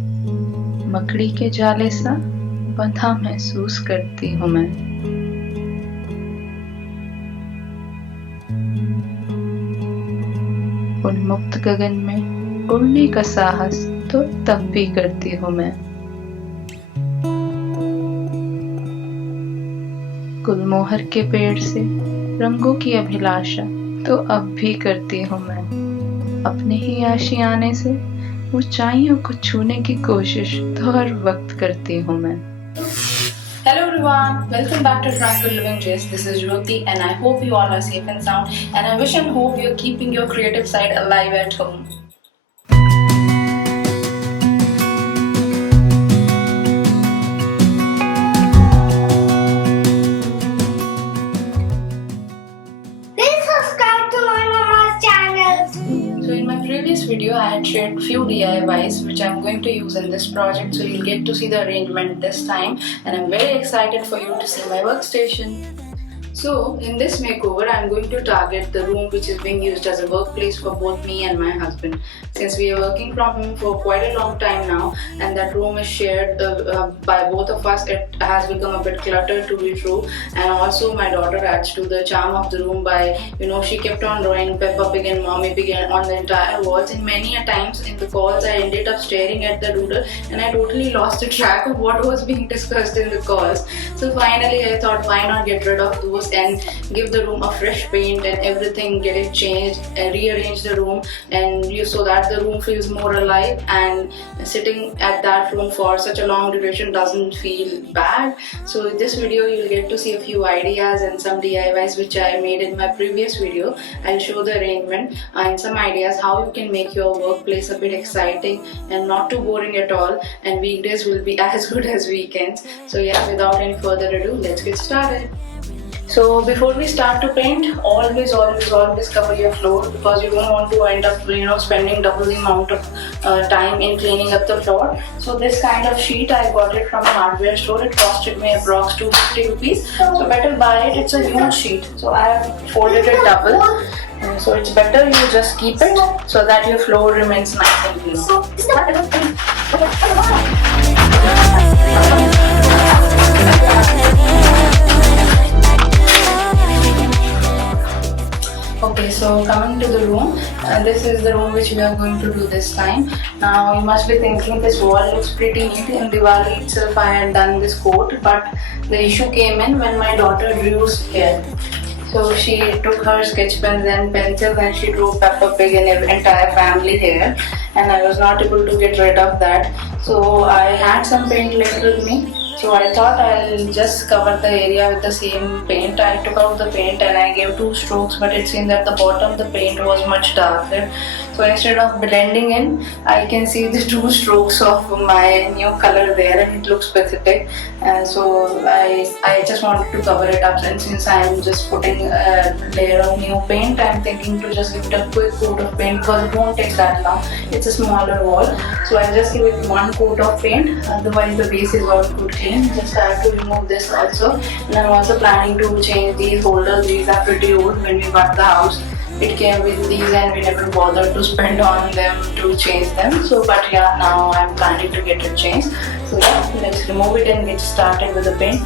मकड़ी के जाले सा बंधा महसूस करती हूँ मैं। उन्मुक्त गगन में उड़ने का साहस तो तब भी करती हूँ मैं। गुलमोहर के पेड़ से रंगों की अभिलाषा तो अब भी करती हूँ मैं। अपने ही आशियाने से ऊंचाइयों को छूने की कोशिश तो हर वक्त करती हूँ मैं। Hello everyone, welcome back to tranquillivingjs. This is Jyoti and I hope you all are safe and sound, and I wish and hope you're keeping your creative side alive at home. Previous video I had shared few DIYs which I'm going to use in this project, so you'll get to see the arrangement this time, and I'm very excited for you to see my workstation. So in this makeover I'm going to target the room which is being used as a workplace for both me and my husband, since we are working from home for quite a long time now and that room is shared by both of us. It has become a bit cluttered, to be true, and also my daughter adds to the charm of the room by, she kept on drawing Peppa Pig and Mommy Pig on the entire walls, and many a times in the calls I ended up staring at the doodle and I totally lost the track of what was being discussed in the calls. So finally I thought, why not get rid of those and give the room a fresh paint and everything, get it changed and rearrange the room, and so that the room feels more alive, and sitting at that room for such a long duration doesn't feel bad. So in this video you'll get to see a few ideas and some DIYs which I made in my previous video. I'll show the arrangement and some ideas how you can make your workplace a bit exciting and not too boring at all, and weekdays will be as good as weekends. So yeah, without any further ado, let's get started. So before we start to paint, always cover your floor, because you don't want to end up spending double the amount of time in cleaning up the floor. So this kind of sheet I got it from a hardware store. It costed me approx 250 rupees. So better buy it. It's a huge sheet. So I have folded it double. So it's better you just keep it so that your floor remains nice and clean. Okay, so coming to the room, this is the room which we are going to do this time. Now you must be thinking this wall looks pretty neat. In Diwali itself I had done this coat, but the issue came in when my daughter drew hair. So she took her sketch pens and pencils and she drew Peppa Pig and her entire family here, and I was not able to get rid of that. So I had some paint left with me. So I thought I'll just cover the area with the same paint. I took out the paint and I gave 2 strokes, but it seemed that the bottom the paint was much darker. So instead of blending in, I can see the 2 strokes of my new color there, and it looks pathetic. And so I just wanted to cover it up, and since I'm just putting a layer of new paint, I'm thinking to just give it a quick coat of paint because it won't take that long. It's a smaller wall, so I'll just give it 1 coat of paint. Otherwise the base is all good clean. Just I have to remove this also, and I'm also planning to change these holders. These are pretty old. When we bought the house, it came with these and we never bothered to spend on them to change them. So but yeah, now I'm planning to get it changed. So yeah, let's remove it and get started with the paint.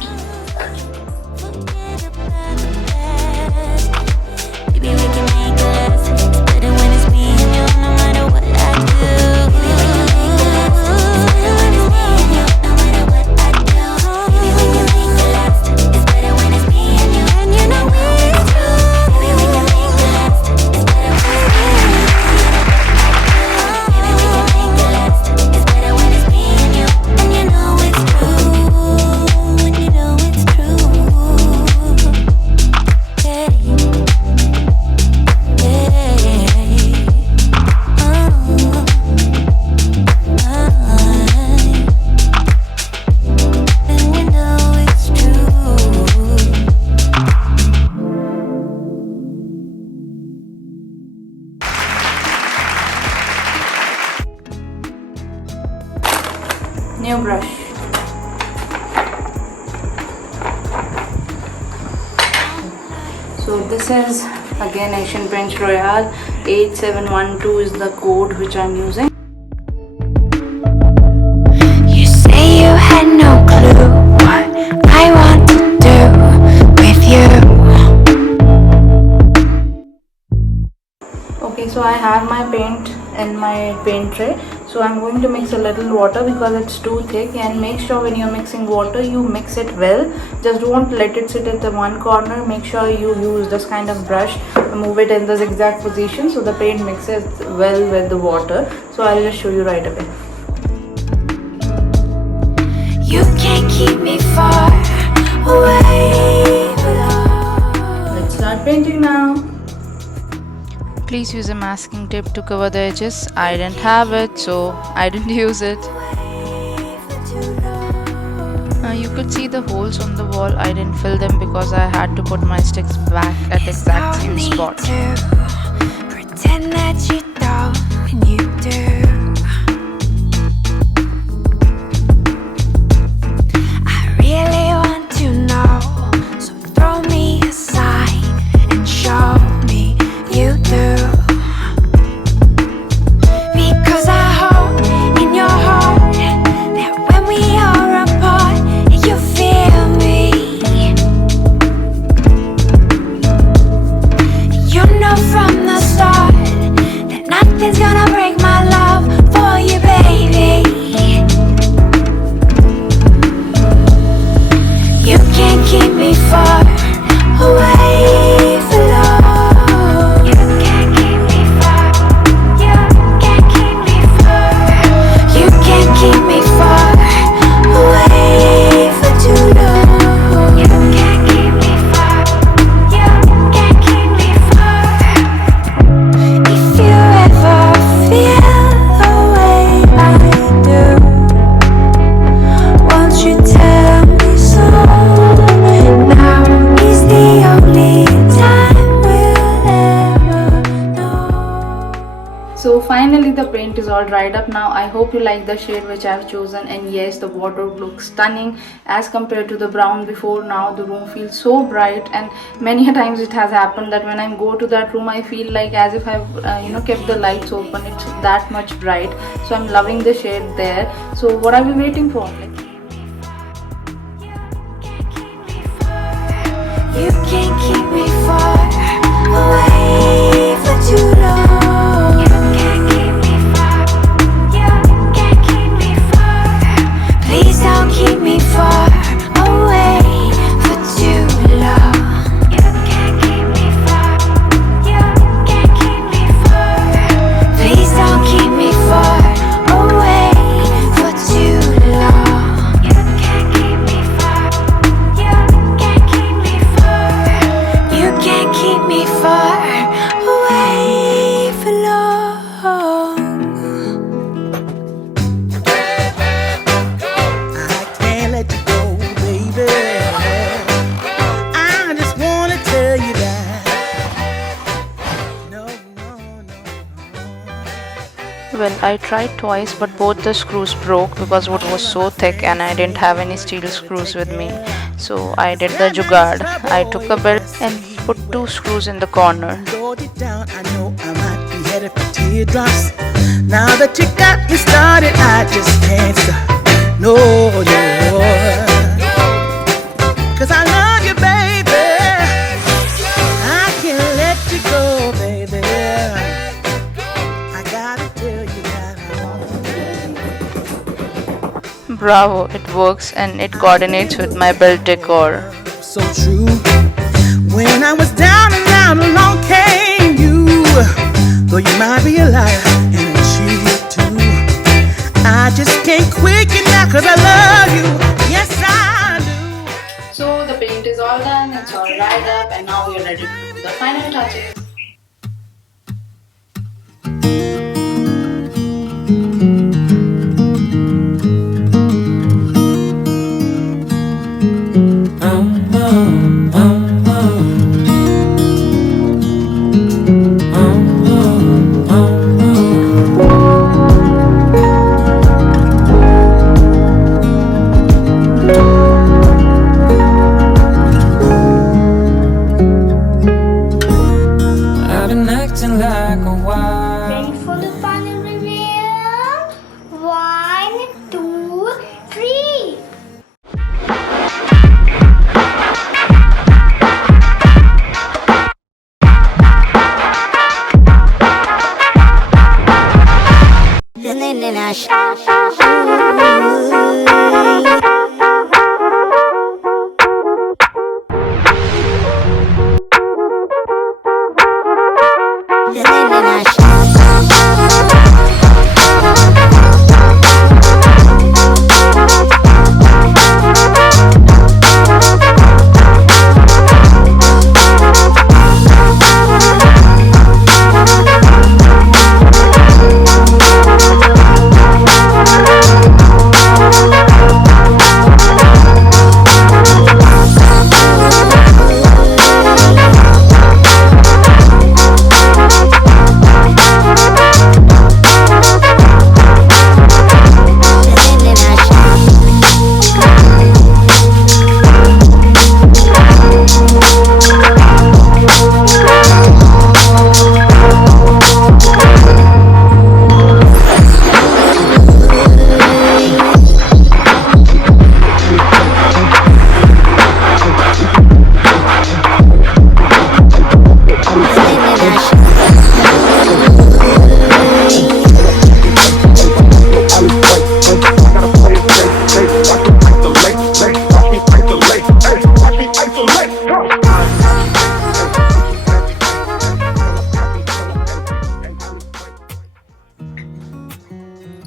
New brush. So this is again Asian Paints Royale 8712 is the code which I'm using. got no clue what I want to do with you. Okay, so I have my paint in my paint tray. So I'm going to mix a little water because it's too thick, and make sure when you're mixing water you mix it well. Just don't let it sit at the one corner. Make sure you use this kind of brush, move it in the zigzag position so the paint mixes well with the water. So I'll just show you right away. You can't keep me far away. Let's start painting now. Please use a masking tape to cover the edges. I didn't have it, so I didn't use it. You could see the holes on the wall. I didn't fill them because I had to put my sticks back at the exact same spot. Pretend that you don't when you do. I really want to know, so throw me a sign and show me you do. Because I hope in your heart that when we are apart, you feel me. You know from the start that nothing's gonna break my love for you, baby. You can't keep me far away for long. You can't keep me far. You can't keep me far. You can't keep me far away for too long. You can't keep me far. You can't keep me far. If you ever feel the way I do, won't you tell me so? Now is the only time we'll ever know. So finally the paint is all dried up now. I hope you like the shade which I've chosen, and yes, the wardrobe looks stunning as compared to the brown before. Now the room feels so bright, and many a times it has happened that when I go to that room I feel like as if I've kept the lights open. It's that much bright, so I'm loving the shade there. So what are we waiting for? You can't keep me far away for too long. You can't keep me far. You can't keep me far. Please don't keep me far away for too long. You can't keep me far. You can't keep me far. Please don't keep me far away for too long. You can't keep me far. You can't keep me far. You can't keep me far away for long. I can't let you go, baby. I just wanna tell you that. No, no, no, Well, I tried twice, but both the screws broke because wood was so thick and I didn't have any steel screws with me. So I did the jugaad. I took a belt and put 2 screws in the corner. Go it down. I know I might be headed for teardrops. Now that you got me started, I just can't stop. No, no. 'Cause I love you, baby. I can't let you go, baby. I gotta tell you that I want Bravo, it works and it coordinates with my belt decor. so true. When I was down and out, along came you. Though you might be a liar and a cheat too, I just can't quit you now 'cause I love you. Yes, I do. So the paint is all done, it's all dried up, and now we're ready to do the final touches. I've been acting like a wild. Ready for the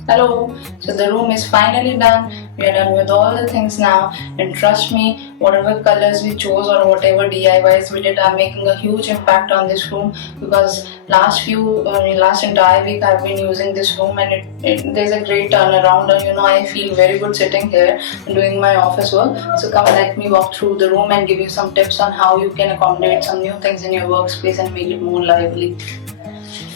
Hello, so the room is finally done. We are done with all the things now, and trust me, whatever colors we chose or whatever DIYs we did are making a huge impact on this room, because last entire week I've been using this room, and there's a great turnaround. And I feel very good sitting here and doing my office work. So come, let me walk through the room and give you some tips on how you can accommodate some new things in your workspace and make it more lively.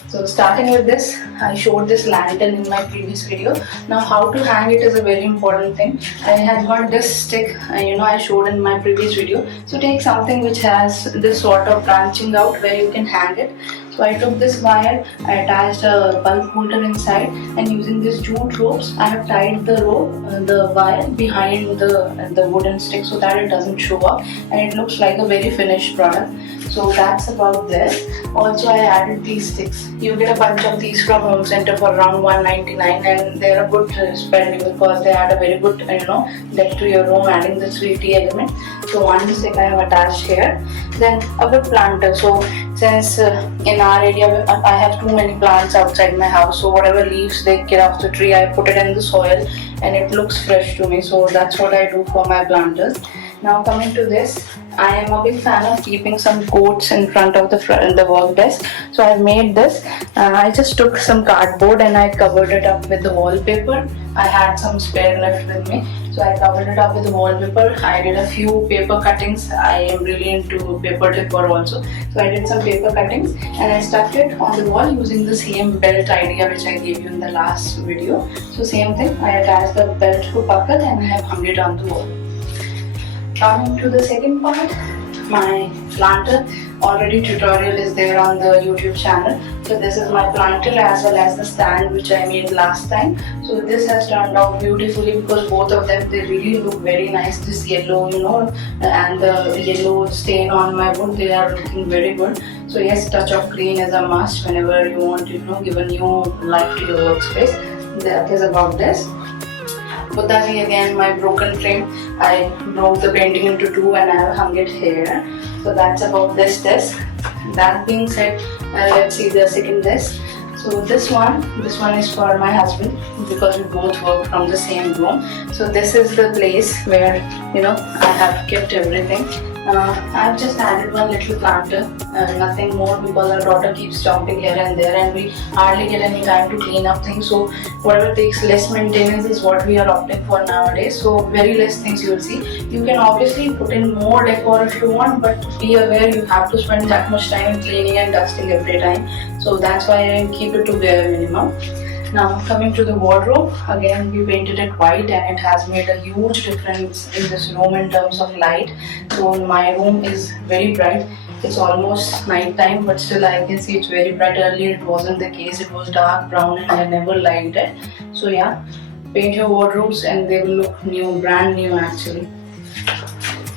So starting with this, I showed this lantern in my previous video. Now how to hang it is a very important thing. I had got this stick, I showed in my previous video. So take something which has this sort of branching out where you can hang it. So I took this wire, I attached a bulb holder inside, and using these jute ropes, I have tied the wire behind the wooden stick so that it doesn't show up and it looks like a very finished product. So that's about this. Also, I added these sticks. You get a bunch of these from Home Center for around $1.99, and they're a good spend because they add a very good depth to your room, adding the 3D element. So one stick I have attached here. Then a good planter. So since in our area I have too many plants outside my house, so whatever leaves they get off the tree, I put it in the soil and it looks fresh to me. So that's what I do for my planters. Now coming to this, I am a big fan of keeping some quotes in front of the work desk. So I made this. I just took some cardboard and I covered it up with the wallpaper. I had some spare left with me, so I covered it up with the wallpaper. I did a few paper cuttings. I am really into paper decor also. So I did some paper cuttings and I stuck it on the wall using the same belt idea which I gave you in the last video. So same thing, I attached the belt to buckle and I have hung it on the wall. Coming to the second part, my planter. Already tutorial is there on the YouTube channel. So this is my planter as well as the stand which I made last time. So this has turned out beautifully because both of them, they really look very nice. This yellow, and the yellow stain on my wood, they are looking very good. So yes, touch of green is a must whenever you want to give a new life to your workspace. That is about this. Buddhaji, again my broken frame. I broke the painting into two and I have hung it here. So that's about this desk. That being said, let's see the second desk. So this one is for my husband because we both work from the same room. So this is the place where I have kept everything. I've just added one little planter, nothing more, because our daughter keeps jumping here and there and we hardly get any time to clean up things. So whatever takes less maintenance is what we are opting for nowadays. So very less things you will see. You can obviously put in more decor if you want, but be aware you have to spend that much time cleaning and dusting every time. So that's why I keep it to bare minimum. Now coming to the wardrobe, again we painted it white and it has made a huge difference in this room in terms of light. So my room is very bright. It's almost night time, but still I can see it's very bright. Earlier it wasn't the case, it was dark brown and I never liked it. So yeah, paint your wardrobes and they will look new, brand new actually.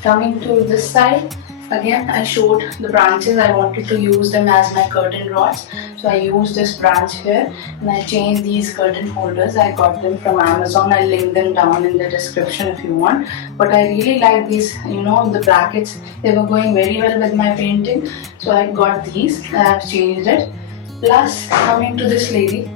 Coming to this side, again I showed the branches. I wanted to use them as my curtain rods. So I use this branch here and I changed these curtain holders. I got them from Amazon. I'll link them down in the description if you want. But I really like these, the brackets. They were going very well with my painting. So I got these and I've changed it. Plus, coming to this lady,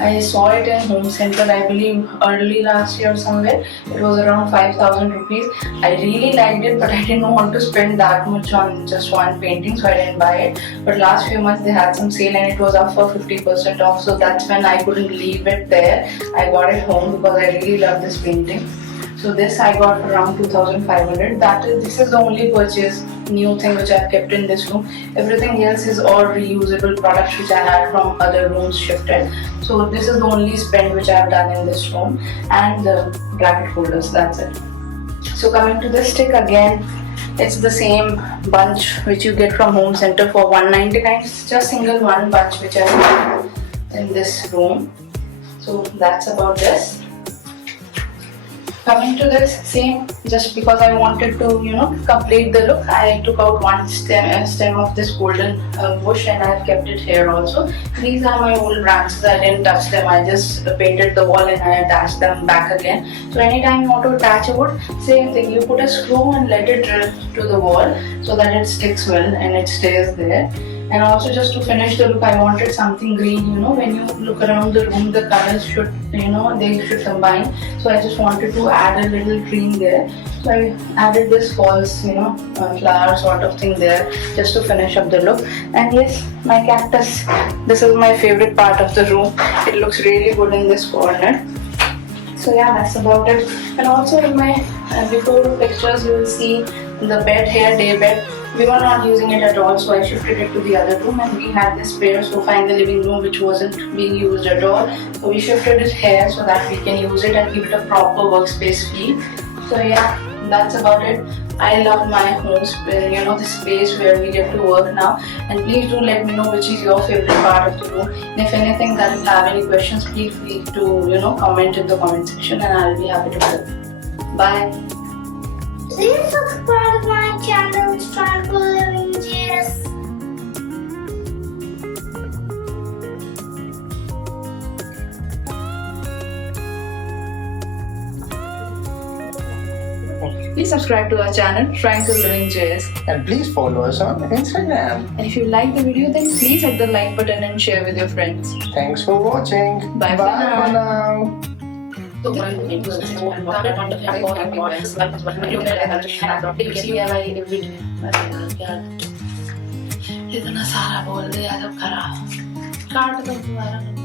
I saw it in Home Center, I believe early last year or somewhere. It was around 5,000 rupees. I really liked it, but I didn't want to spend that much on just one painting, so I didn't buy it. But last few months they had some sale and it was up for 50% off, so that's when I couldn't leave it there. I got it home because I really love this painting. So this I got for around 2,500. This is the only purchase, new thing which I've kept in this room. Everything else is all reusable products which I had from other rooms shifted. So this is the only spend which I have done in this room, and the bracket holders, that's it. So coming to the stick again, it's the same bunch which you get from Home Center for 199. It's just single one bunch which I have in this room. So that's about this. Coming to this same, just because I wanted to, complete the look, I took out one stem of this golden bush and I've kept it here also. These are my old branches. I didn't touch them. I just painted the wall and I attached them back again. So anytime you want to attach a wood, same thing. You put a screw and let it drill to the wall so that it sticks well and it stays there. And also, just to finish the look, I wanted something green. When you look around the room, the colors should, they should combine. So I just wanted to add a little green there. So I added this false, flower sort of thing there just to finish up the look. And yes, my cactus. This is my favorite part of the room. It looks really good in this corner. So yeah, that's about it. And also in my before pictures, you will see the bed here, day bed. We were not using it at all, so I shifted it to the other room, and we had this spare sofa in the living room which wasn't being used at all. So we shifted it here so that we can use it and give it a proper workspace feel. So yeah, that's about it. I love my home space, the space where we get to work now. And please do let me know which is your favorite part of the room. And if anything that you have any questions, please feel to comment in the comment section, and I'll be happy to help. Bye. Please subscribe to my channel, Tranquillivingjs. Please subscribe to our channel, Tranquillivingjs. And please follow us on Instagram. And if you like the video, then please hit the like button and share with your friends. Thanks for watching. Bye for now. इतना सारा बोल दिया तो खराब काट दो तुम्हारा